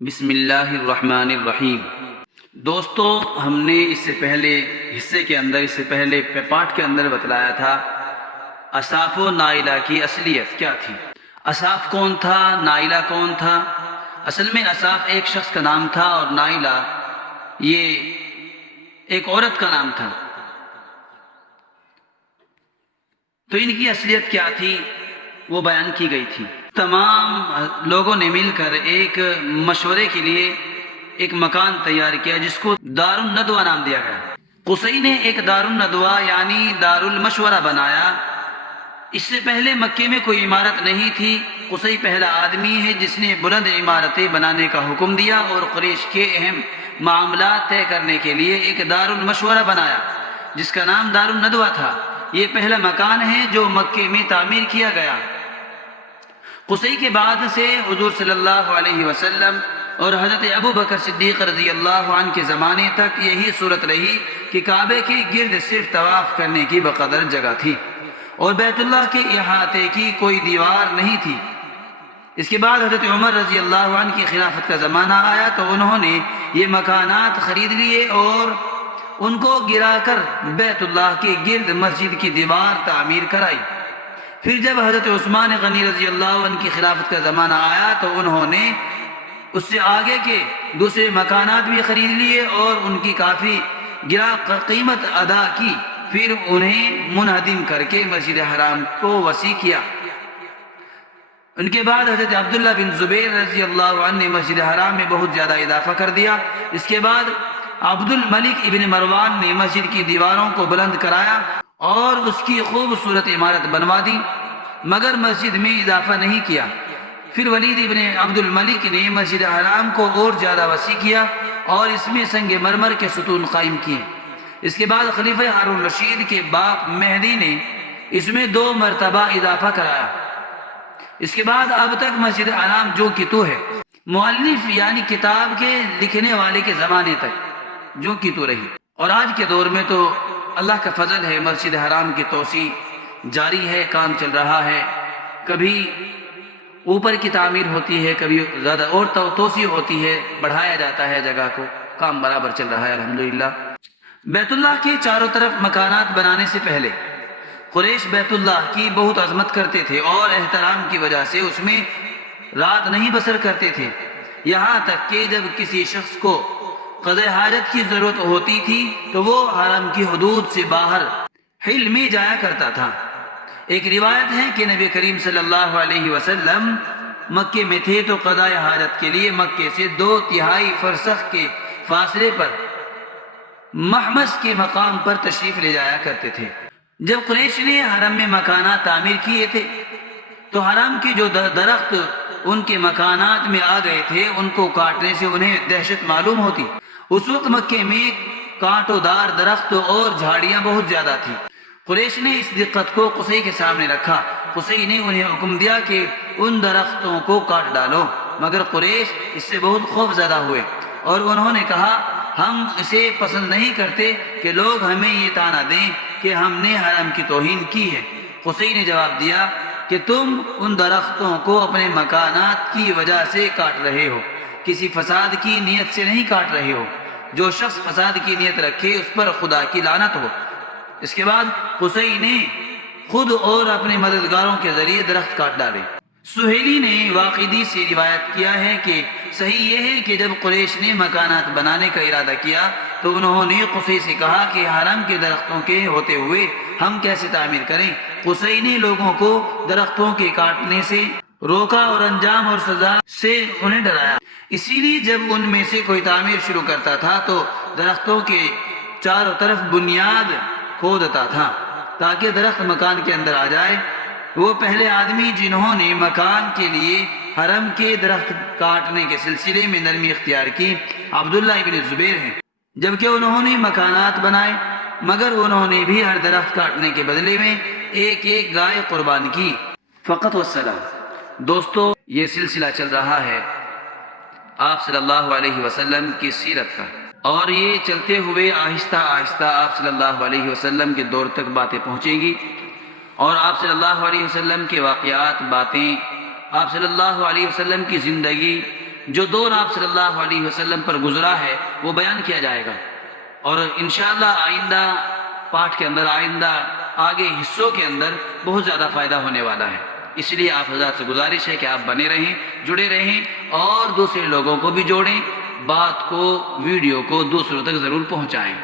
بسم اللہ الرحمن الرحیم۔ دوستو، ہم نے اس سے پہلے پارٹ کے اندر بتلایا تھا اصاف و نائلہ کی اصلیت کیا تھی۔ اصاف کون تھا، نائلہ کون تھا؟ اصل میں اصاف ایک شخص کا نام تھا اور نائلہ یہ ایک عورت کا نام تھا۔ تو ان کی اصلیت کیا تھی وہ بیان کی گئی تھی۔ تمام لوگوں نے مل کر ایک مشورے کے لیے ایک مکان تیار کیا جس کو دار الندوہ نام دیا گیا۔ قصی نے ایک دار الندوہ یعنی دار المشورہ بنایا۔ اس سے پہلے مکے میں کوئی عمارت نہیں تھی۔ قصی پہلا آدمی ہے جس نے بلند عمارتیں بنانے کا حکم دیا اور قریش کے اہم معاملات طے کرنے کے لیے ایک دار المشورہ بنایا جس کا نام دار الندوہ تھا۔ یہ پہلا مکان ہے جو مکے میں تعمیر کیا گیا۔ قصی کے بعد سے حضور صلی اللہ علیہ وسلم اور حضرت ابو بکر صدیق رضی اللہ عنہ کے زمانے تک یہی صورت رہی کہ کعبے کے گرد صرف طواف کرنے کی بقدر جگہ تھی اور بیت اللہ کے احاطے کی کوئی دیوار نہیں تھی۔ اس کے بعد حضرت عمر رضی اللہ عنہ کی خلافت کا زمانہ آیا تو انہوں نے یہ مکانات خرید لیے اور ان کو گرا کر بیت اللہ کے گرد مسجد کی دیوار تعمیر کرائی۔ پھر جب حضرت عثمان غنی رضی اللہ عنہ کی خلافت کا زمانہ آیا تو انہوں نے اس سے آگے کے دوسرے مکانات بھی خرید لیے اور ان کی کافی گرا قیمت ادا کی۔ پھر انہیں منہدم کر کے مسجد حرام کو وسیع کیا۔ ان کے بعد حضرت عبداللہ بن زبیر رضی اللہ عنہ نے مسجد حرام میں بہت زیادہ اضافہ کر دیا۔ اس کے بعد عبد الملک ابن مروان نے مسجد کی دیواروں کو بلند کرایا اور اس کی خوبصورت عمارت بنوا دی، مگر مسجد میں اضافہ نہیں کیا۔ پھر ولید ابن عبد الملک نے مسجد حرام کو اور زیادہ وسیع کیا اور اس میں سنگ مرمر کے ستون قائم کیے۔ اس کے بعد خلیفہ ہارون رشید کے باپ مہدی نے اس میں 2 مرتبہ اضافہ کرایا۔ اس کے بعد اب تک مسجد حرام جو کہ تو ہے، مؤلف یعنی کتاب کے لکھنے والے کے زمانے تک جو کہ تو رہی، اور آج کے دور میں تو اللہ کا فضل ہے، مسجد حرام کی توسیع جاری ہے، کام چل رہا ہے۔ کبھی اوپر کی تعمیر ہوتی ہے، کبھی زیادہ اور توسیع ہوتی ہے، بڑھایا جاتا ہے جگہ کو، کام برابر چل رہا ہے الحمدللہ۔ بیت اللہ کے چاروں طرف مکانات بنانے سے پہلے قریش بیت اللہ کی بہت عظمت کرتے تھے اور احترام کی وجہ سے اس میں رات نہیں بسر کرتے تھے، یہاں تک کہ جب کسی شخص کو قضاء حاجت کی ضرورت ہوتی تھی تو وہ حرم کی حدود سے باہر حل میں جایا کرتا تھا۔ ایک روایت ہے کہ نبی کریم صلی اللہ علیہ وسلم مکے میں تھے تو قضاء حاجت کے لیے مکے سے 2/3 فرسخ کے فاصلے پر محمص کے مقام پر تشریف لے جایا کرتے تھے۔ جب قریش نے حرم میں مکانات تعمیر کیے تھے تو حرم کے جو درخت ان کے مکانات میں آ گئے تھے ان کو کاٹنے سے انہیں دہشت معلوم ہوتی۔ اس وقت مکے میں کانٹوں دار درخت اور جھاڑیاں بہت زیادہ تھیں۔ قریش نے اس دقت کو قصی کے سامنے رکھا۔ قصی نے انہیں حکم دیا کہ ان درختوں کو کاٹ ڈالو، مگر قریش اس سے بہت خوف زدہ ہوئے اور انہوں نے کہا ہم اسے پسند نہیں کرتے کہ لوگ ہمیں یہ طعنہ دیں کہ ہم نے حرم کی توہین کی ہے۔ قصی نے جواب دیا کہ تم ان درختوں کو اپنے مکانات کی وجہ سے کاٹ رہے ہو، کسی فساد کی نیت سے نہیں کاٹ رہے ہو۔ جو شخص فساد کی نیت رکھے اس پر خدا کی لعنت ہو۔ اس کے بعد قصی نے خود اور اپنے مددگاروں کے ذریعے درخت کاٹ ڈالے۔ سہیلی نے واقعی سے روایت کیا ہے کہ صحیح یہ ہے کہ جب قریش نے مکانات بنانے کا ارادہ کیا تو انہوں نے قصی سے کہا کہ حرم کے درختوں کے ہوتے ہوئے ہم کیسے تعمیر کریں۔ قصی نے لوگوں کو درختوں کے کاٹنے سے روکا اور انجام اور سزا سے انہیں ڈرایا۔ اسی لیے جب ان میں سے کوئی تعمیر شروع کرتا تھا تو درختوں کے چاروں طرف بنیاد کھودتا تھا تاکہ درخت مکان کے اندر آ جائے۔ وہ پہلے آدمی جنہوں نے مکان کے لیے حرم کے درخت کاٹنے کے سلسلے میں نرمی اختیار کی عبداللہ ابن زبیر ہیں، جبکہ انہوں نے مکانات بنائے مگر انہوں نے بھی ہر درخت کاٹنے کے بدلے میں ایک گائے قربان کی۔ فقط والسلام۔ دوستو، یہ سلسلہ چل رہا ہے آپ صلی اللہ علیہ وسلم کی سیرت کا، اور یہ چلتے ہوئے آہستہ آہستہ آپ صلی اللہ علیہ وسلم کے دور تک باتیں پہنچیں گی، اور آپ صلی اللہ علیہ وسلم کے واقعات، باتیں، آپ صلی اللہ علیہ وسلم کی زندگی جو دور آپ صلی اللہ علیہ وسلم پر گزرا ہے وہ بیان کیا جائے گا، اور انشاءاللہ آئندہ پاٹھ کے اندر، آئندہ آگے حصوں کے اندر بہت زیادہ فائدہ ہونے والا ہے۔ اس لیے آپ حضرات سے گزارش ہے کہ آپ بنے رہیں، جڑے رہیں، اور دوسرے لوگوں کو بھی جوڑیں، بات کو، ویڈیو کو دوسروں تک ضرور پہنچائیں۔